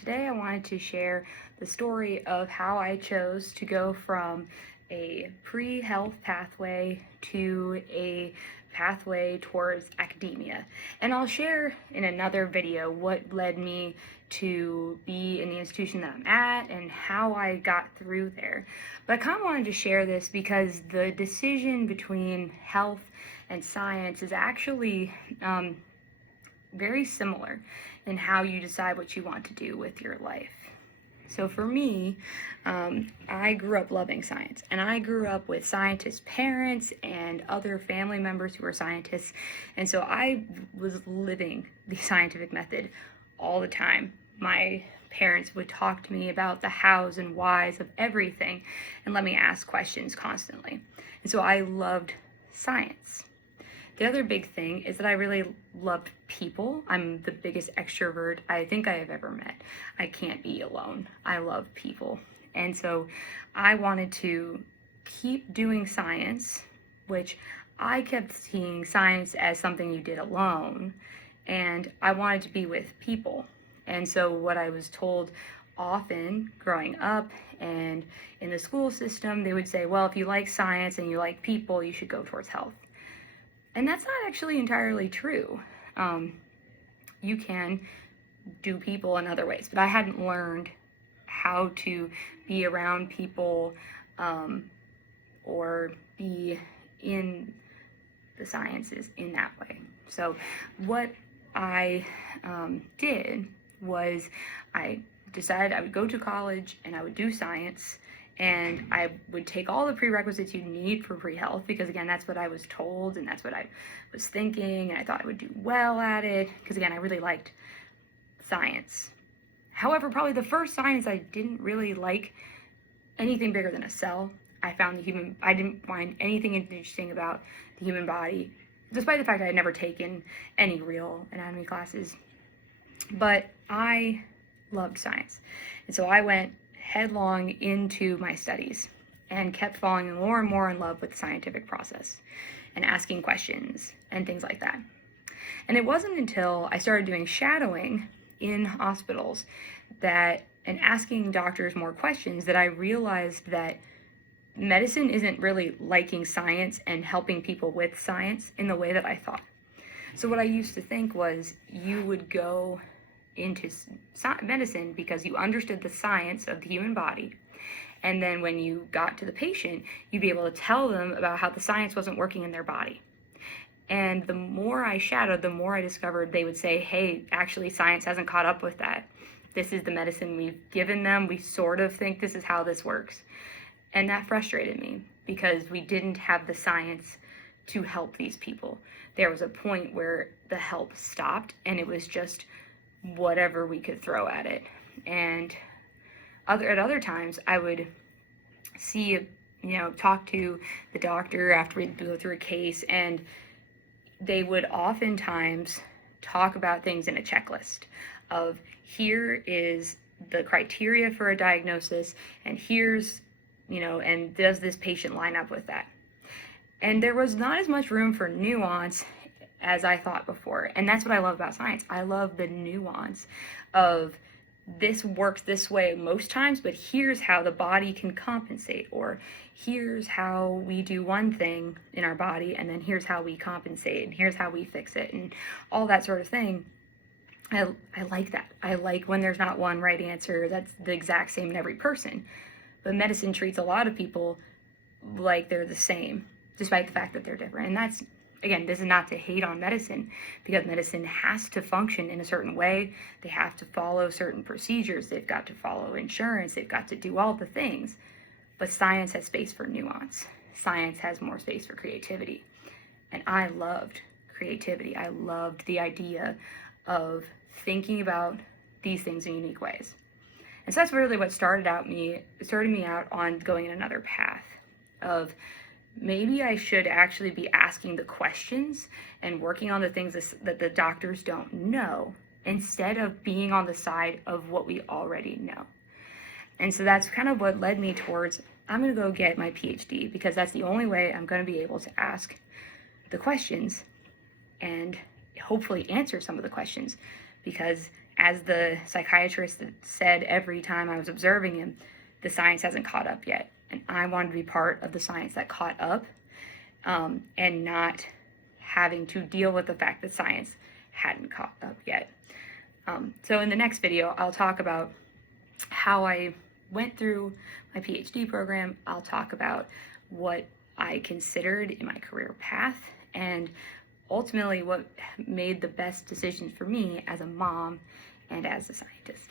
Today I wanted to share the story of how I chose to go from a pre-health pathway to a pathway towards academia. And I'll share in another video what led me to be in the institution that I'm at and how I got through there. But I kind of wanted to share this because the decision between health and science is actually very similar in how you decide what you want to do with your life. So for me, I grew up loving science, and I grew up with scientist parents and other family members who were scientists, and so I was living the scientific method all the time. My parents would talk to me about the hows and whys of everything and let me ask questions constantly. And so I loved science. The other big thing is that I really loved people. I'm the biggest extrovert I think I have ever met. I can't be alone. I love people. And so I wanted to keep doing science, which I kept seeing science as something you did alone, and I wanted to be with people. And so what I was told often growing up and in the school system, they would say, well, if you like science and you like people, you should go towards health. And that's not actually entirely true. You can do people in other ways, but I hadn't learned how to be around people or be in the sciences in that way. So what I did was I decided I would go to college and I would do science. And I would take all the prerequisites you need for pre-health, because again, that's what I was told and that's what I was thinking, and I thought I would do well at it, because again, I really liked science. However, probably the first science I didn't really like anything bigger than a cell. I didn't find anything interesting about the human body, despite the fact I had never taken any real anatomy classes. But I loved science. And so I went headlong into my studies and kept falling more and more in love with the scientific process and asking questions and things like that. And it wasn't until I started doing shadowing in hospitals and asking doctors more questions that I realized that medicine isn't really liking science and helping people with science in the way that I thought. So what I used to think was you would go into medicine because you understood the science of the human body, and then when you got to the patient, you'd be able to tell them about how the science wasn't working in their body. And the more I shadowed, the more I discovered they would say, hey, actually science hasn't caught up with that. This is the medicine we've given them. We sort of think this is how this works. And that frustrated me because we didn't have the science to help these people. There was a point where the help stopped and it was just whatever we could throw at it. And at other times I would talk to the doctor after we'd go through a case, and they would oftentimes talk about things in a checklist of, here is the criteria for a diagnosis, and here's, and does this patient line up with that? And there was not as much room for nuance as I thought before. And that's what I love about science. I love the nuance of, this works this way most times, but here's how the body can compensate, or here's how we do one thing in our body, and then here's how we compensate, and here's how we fix it, and all that sort of thing. I like that. I like when there's not one right answer that's the exact same in every person. But medicine treats a lot of people like they're the same, despite the fact that they're different. And that's, again, this is not to hate on medicine, because medicine has to function in a certain way. They have to follow certain procedures. They've got to follow insurance. They've got to do all the things. But science has space for nuance. Science has more space for creativity. And I loved creativity. I loved the idea of thinking about these things in unique ways. And so that's really what started me out on going in another path of, maybe I should actually be asking the questions and working on the things that the doctors don't know, instead of being on the side of what we already know. And so that's kind of what led me towards, I'm going to go get my PhD, because that's the only way I'm going to be able to ask the questions and hopefully answer some of the questions, because as the psychiatrist said every time I was observing him, the science hasn't caught up yet. And I wanted to be part of the science that caught up, and not having to deal with the fact that science hadn't caught up yet. So in the next video, I'll talk about how I went through my PhD program. I'll talk about what I considered in my career path, and ultimately what made the best decisions for me as a mom and as a scientist.